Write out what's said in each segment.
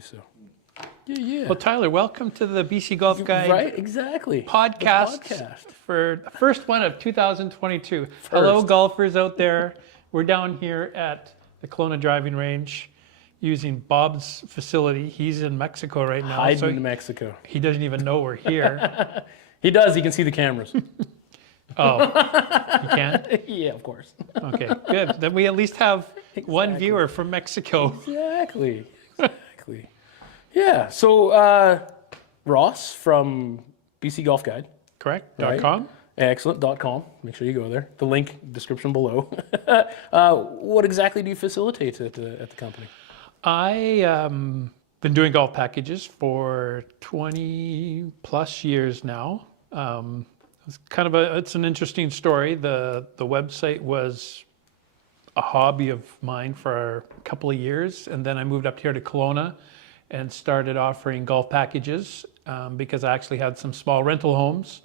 these. So, yeah. Well, Tyler, welcome to the BC Golf Guide Right, exactly. podcast for the first one of 2022. Hello, golfers out there. We're down here at the Kelowna driving range using Bob's facility. He's in Mexico right now. Hiding in Mexico. He doesn't even know we're here. He does. He can see the cameras. Oh, you can? Yeah, of course. Okay, good. Then we at least have one viewer from Mexico. Exactly. Yeah. So Ross from BC Golf Guide. Correct? Right. .com? Excellent. .com. Make sure you go there. The link description below. What exactly do you facilitate at the company? I been doing golf packages for 20 plus years now. It's kind of it's an interesting story. The website was a hobby of mine for a couple of years, and then I moved up here to Kelowna and started offering golf packages because I actually had some small rental homes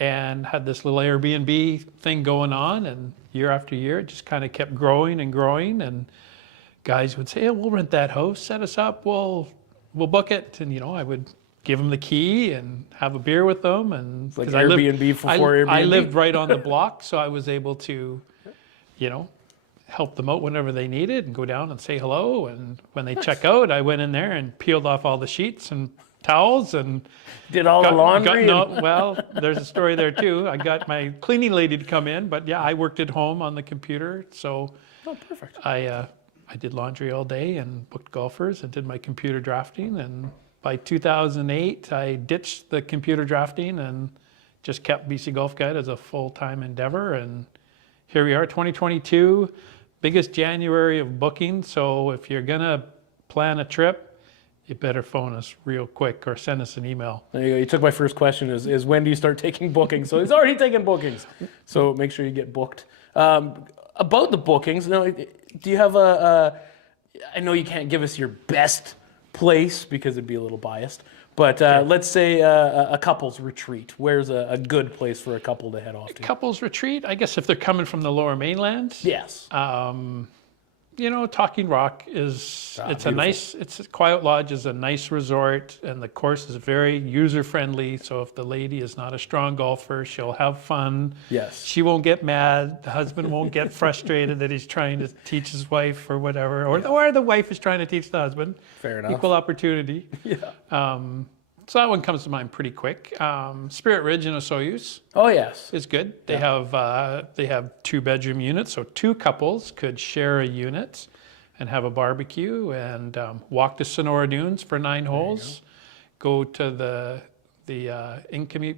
and had this little Airbnb thing going on, and year after year it just kind of kept growing and growing, and guys would say, hey, we'll rent that house, set us up, we'll book it, and I would give them the key and have a beer with them, and it's like Airbnb before Airbnb. I lived right on the block, so I was able to help them out whenever they needed and go down and say hello. And when they check out, I went in there and peeled off all the sheets and towels and did all the laundry. Well, there's a story there too. I got my cleaning lady to come in, but yeah, I worked at home on the computer. So perfect. I did laundry all day and booked golfers and did my computer drafting. And by 2008, I ditched the computer drafting and just kept BC Golf Guide as a full-time endeavor. And here we are, 2022. Biggest January of booking, so if you're gonna plan a trip, you better phone us real quick or send us an email. There you go. You took my first question is when do you start taking bookings? So he's already taking bookings. So make sure you get booked. About the bookings, now, do you have I know you can't give us your best place because it'd be a little biased, but sure. Let's say a couple's retreat. Where's a good place for a couple to head off to? Couple's retreat, I guess if they're coming from the Lower Mainland. Yes. Talking Rock it's Quiet Lodge is a nice resort, and the course is very user friendly. So if the lady is not a strong golfer, she'll have fun. Yes. She won't get mad. The husband won't get frustrated that he's trying to teach his wife or whatever, or the wife is trying to teach the husband. Fair enough. Equal opportunity. Yeah. So that one comes to mind pretty quick. Spirit Ridge in Osoyoos. Oh yes, is good. They have 2-bedroom units, so two couples could share a unit and have a barbecue and walk to Sonora Dunes for 9 holes. Go to the Inkami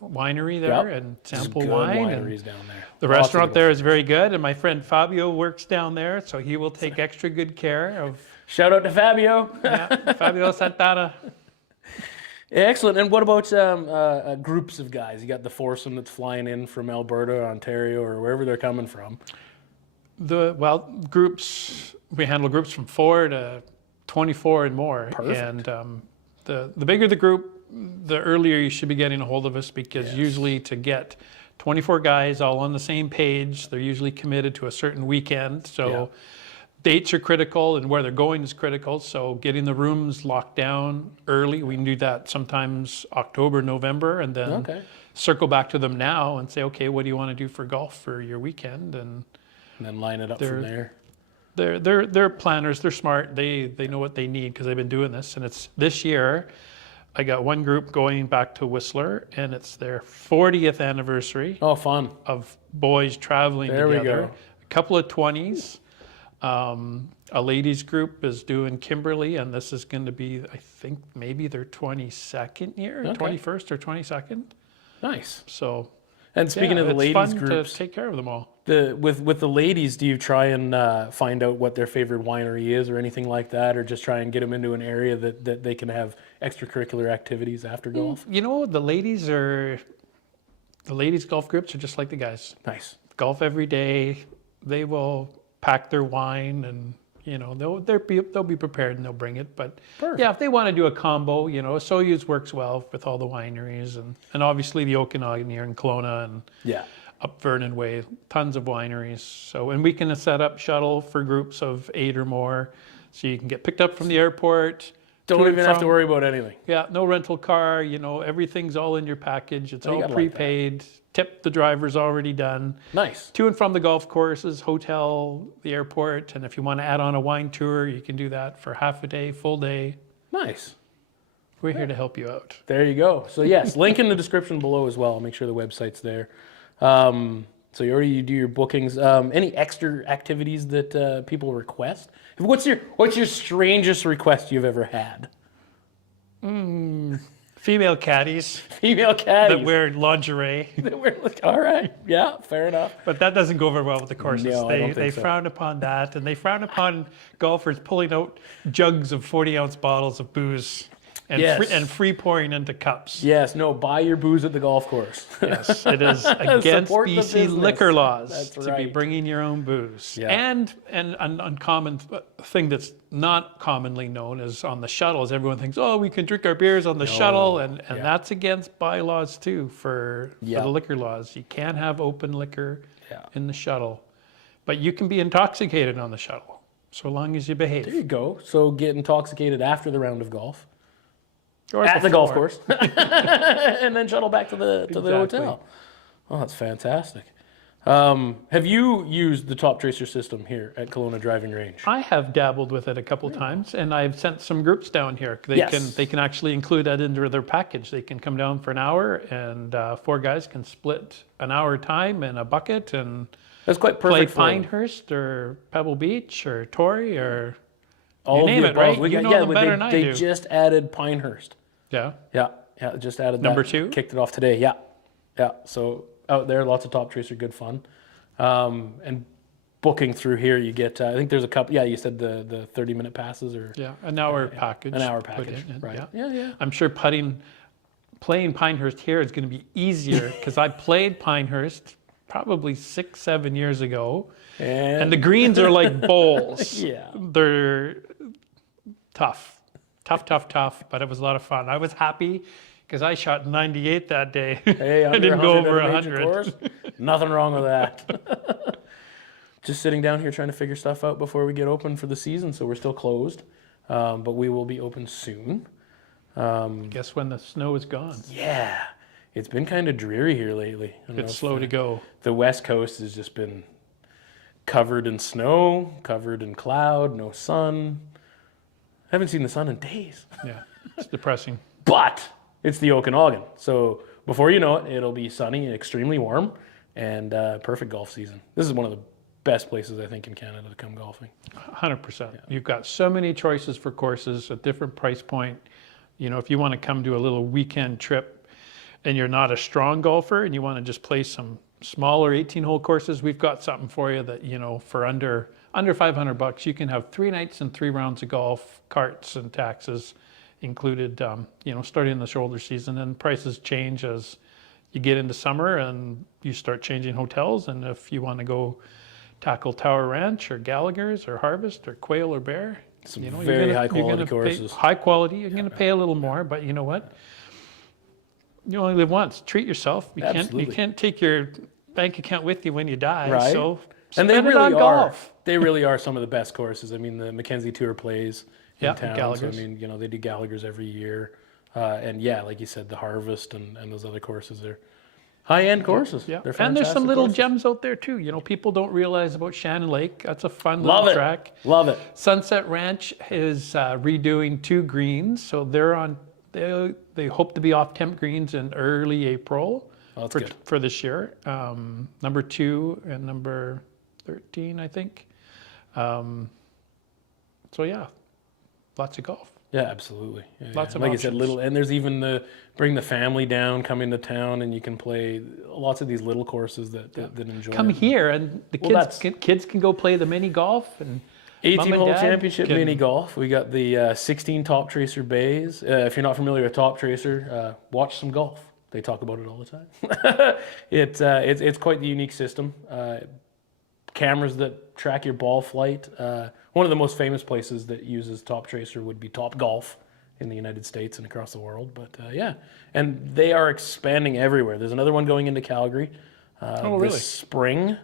winery there and sample wine. Wineries down there. The restaurant there is very good, and my friend Fabio works down there, so he will take extra good care of. Shout out to Fabio. Yeah, Fabio Santana. Excellent. And what about groups of guys? You got the foursome that's flying in from Alberta, Ontario, or wherever they're coming from. Groups, we handle groups from 4 to 24 and more. Perfect. And the bigger the group, the earlier you should be getting a hold of us, because usually to get 24 guys all on the same page, they're usually committed to a certain weekend. So dates are critical, and where they're going is critical. So getting the rooms locked down early, we can do that sometimes October, November, and then circle back to them now and say, okay, what do you want to do for golf for your weekend? And then line it up from there. They're planners. They're smart. They know what they need because they've been doing this. And it's this year, I got one group going back to Whistler, and it's their 40th anniversary. Oh, fun. Of boys traveling together. There we go. A couple of 20s. A ladies group is doing Kimberley, and this is going to be, I think, maybe their 22nd year, 21st or 22nd. Nice. So, and speaking of the ladies groups, groups, to take care of them all. With the ladies, do you try and find out what their favorite winery is or anything like that, or just try and get them into an area that they can have extracurricular activities after golf? The ladies golf groups are just like the guys. Nice. Golf every day. They will pack their wine, and they'll be prepared and they'll bring it. But yeah, if they want to do a combo, Soyuz works well with all the wineries, and obviously the Okanagan here in Kelowna and up Vernon Way, tons of wineries. So, and we can set up shuttle for groups of 8 or more. So you can get picked up from the airport. Don't to and even have to from. worry about anything. Yeah, no rental car, everything's all in your package. It's Oh, you all gotta like that. prepaid. Tip the driver's already done. Nice. To and from the golf courses, hotel, the airport, and if you want to add on a wine tour, you can do that for half a day, full day. Nice. We're here to help you out. There you go. So yes, link in the description below as well. I'll make sure the website's there. So you do your bookings. Any extra activities that people request? What's your strangest request you've ever had? Female caddies Female caddies. that wear lingerie. All right. Yeah, fair enough. But that doesn't go over well with the courses. No, I don't they think so. frown upon that, and they frown upon golfers pulling out jugs of 40-ounce bottles of booze and, Yes. free pouring into cups. Yes, no, buy your booze at the golf course. Yes, it is against Support the BC business. liquor laws That's to be right. bringing your own booze. Yeah. And an uncommon thing that's not commonly known is on the shuttles. Everyone thinks, oh, we can drink our beers on the shuttle, and Yeah. that's against bylaws too for Yeah. the liquor laws. You can't have open liquor Yeah. in the shuttle, but you can be intoxicated on the shuttle so long as you behave. There you go. So get intoxicated after the round of golf Or at the golf before. course, and then shuttle back to the Exactly. hotel. Oh, that's fantastic. Have you used the Top Tracer system here at Kelowna Driving Range? I have dabbled with it a couple times, and I've sent some groups down here. Yes. They can actually include that into their package. They can come down for an hour, and 4 guys can split an hour time in a bucket and That's quite play perfect. for them. Pinehurst or Pebble Beach or Torrey or All you of name the it, above. right? We You got- know yeah, them but better they, than I they do. just added Pinehurst. yeah. Yeah, just added Number that. 2? Kicked it off today. Yeah. So out there, lots of Top Tracer, good fun. And booking through here, you get. I think there's a couple. Yeah, you said the 30-minute passes or Yeah, an hour package. an hour put package, in, right? yeah. Yeah. I'm sure playing Pinehurst here is going to be easier because I played Pinehurst probably 6-7 years ago, and the greens are like bowls. Yeah. They're tough, but it was a lot of fun. I was happy because I shot 98 that day. Hey, I under didn't go 100 over at a major 100. course. Nothing wrong with that. Just sitting down here trying to figure stuff out before we get open for the season, so we're still closed, but we will be open soon. Guess when the snow is gone. Yeah, it's been kind of dreary here lately. I don't know It's if slow to go. The West Coast has just been covered in snow, covered in cloud, no sun. Haven't seen the sun in days. Yeah, it's depressing. But it's the Okanagan, so before you know it, it'll be sunny and extremely warm, and perfect golf season. This is one of the best places I think in Canada to come golfing. 100%. You've got so many choices for courses at different price point. If you want to come do a little weekend trip and you're not a strong golfer and you want to just play some smaller 18-hole courses, we've got something for you that, for under $500, you can have 3 nights and 3 rounds of golf, carts and taxes included, starting in the shoulder season, and prices change as you get into summer and you start changing hotels. And if you want to go tackle Tower Ranch or Gallagher's or Harvest or Quail or Bear, Some you're very gonna- high you're quality gonna pay- courses. High quality, you're going to pay a little more, but you know what? You only live once. Treat yourself. You Absolutely. can't take your bank account with you when you die. Right. So And they spend it really on are. golf. They really are some of the best courses. I mean, the Mackenzie Tour plays in Yeah, town. Gallagher's. So, I mean, they do Gallagher's every year. And yeah, like you said, the Harvest and those other courses are high-end courses. Yeah, They're and there's some fantastic little courses. gems out there too. People don't realize about Shannon Lake. That's a fun Love little it. track. Love it. Sunset Ranch is redoing 2 greens, so they're on. They hope to be off temp greens in early April Oh, that's for good. for this year. Number 2 and number 13, I think. So yeah, lots of golf. Yeah, absolutely. Yeah, Lots of like I said, options. and there's even bring the family down, come into town, and you can play lots of these little courses that enjoy. Come it. here, and the Well, kids can go play the mini golf and. Mom and 18-hole Dad championship can- mini golf. We got the 16 Top Tracer bays. If you're not familiar with Top Tracer, watch some golf. They talk about it all the time. It's quite the unique system. Cameras that track your ball flight. One of the most famous places that uses Top Tracer would be Top Golf in the United States and across the world. But yeah, and they are expanding everywhere. There's another one going into Calgary Oh, really? this spring.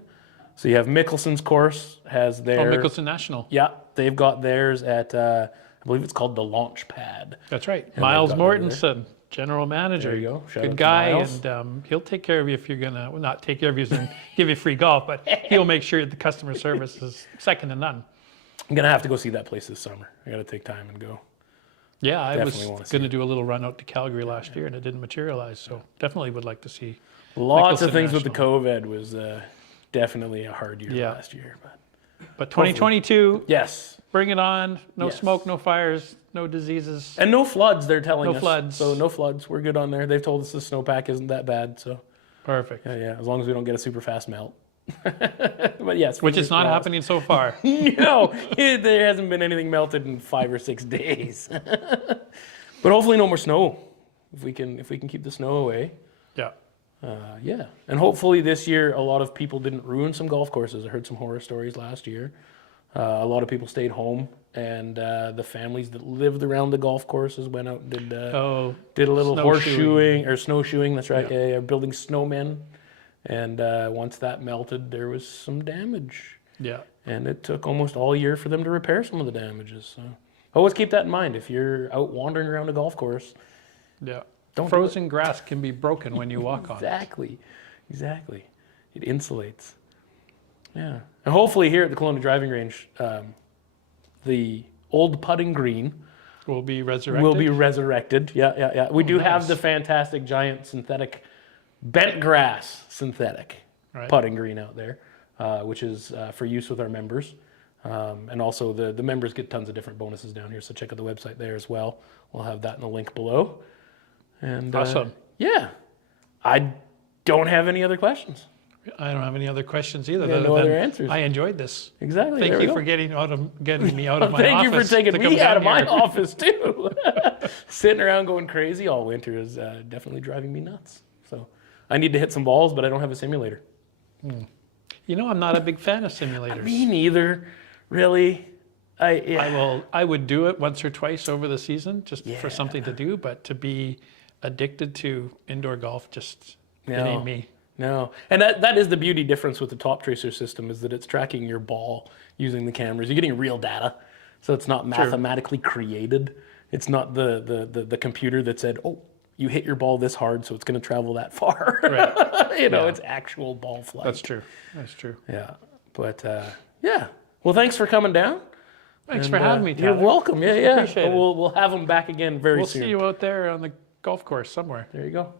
So you have Mickelson's course has Oh, their Mickelson National. yeah, they've got theirs at I believe it's called the Launch Pad. That's right. they've Miles got theirs Mortensen, general manager. There you go. Shout out Good to guy, Miles. and he'll take care of you if you're gonna well, not take care of you and give you free golf, but he'll make sure the customer service is second to none. I'm gonna have to go see that place this summer. I got to take time and go. Yeah, I Definitely wanna was see going to do a little run out to Calgary last year, and it didn't materialize. So definitely would like to see. Lots of Mickelson things with the National. COVID was definitely a hard year Yeah. last year, but But 2022, yes, bring it on. No Yes. smoke, no fires, no diseases. and no floods. They're telling No us. floods. So no floods. We're good on there. They've told us the snowpack isn't that bad. So Perfect. yeah, as long as we don't get a super fast melt. But yes, Which fingers is not crossed. happening so far. No, there hasn't been anything melted in 5 or 6 days. But hopefully no more snow. If we can keep the snow away. Yeah. Yeah, and hopefully this year a lot of people didn't ruin some golf courses. I heard some horror stories last year. A lot of people stayed home, and the families that lived around the golf courses went out and did a little snowshoeing. horseshoeing or snowshoeing. That's right. Yeah. Yeah, building snowmen. And once that melted, there was some damage, Yeah. and it took almost all year for them to repair some of the damages. So always keep that in mind if you're out wandering around a golf course. Yeah. Don't do it. Frozen grass can be broken when you walk on it. Exactly. It insulates. Yeah. And hopefully here at the Kelowna driving range, the old putting green Will be resurrected. will be resurrected. Yeah. We do have nice. the fantastic giant synthetic bent grass synthetic Right. putting green out there, which is for use with our members. And also the members get tons of different bonuses down here. So check out the website there as well. We'll have that in the link below. And Awesome. yeah, I don't have any other questions. I don't have any other questions either. Yeah, no than other answers. I enjoyed this. Exactly. Thank there we you go. for getting me out of my Thank you office. for taking to come me out down of my here. office too. Sitting around going crazy all winter is definitely driving me nuts. So I need to hit some balls, but I don't have a simulator. You know, I'm not a big fan of simulators. Me neither, really. I would do it once or twice over the season just Yeah. for something to do, but to be addicted to indoor golf, just it No. ain't me. No, and that is the beauty difference with the Top Tracer system is that it's tracking your ball using the cameras. You're getting real data, so it's not mathematically created. It's not the computer that said, "Oh, you hit your ball this hard, so it's going to travel that far." Right. You know, Yeah. it's actual ball flight. That's true. That's true. Yeah, but yeah. Well, thanks for coming down. Thanks And, for having me, You're Tyler. welcome. Yeah. Appreciate it. We'll have them back again very We'll soon. see you out there on the golf course somewhere. There you go.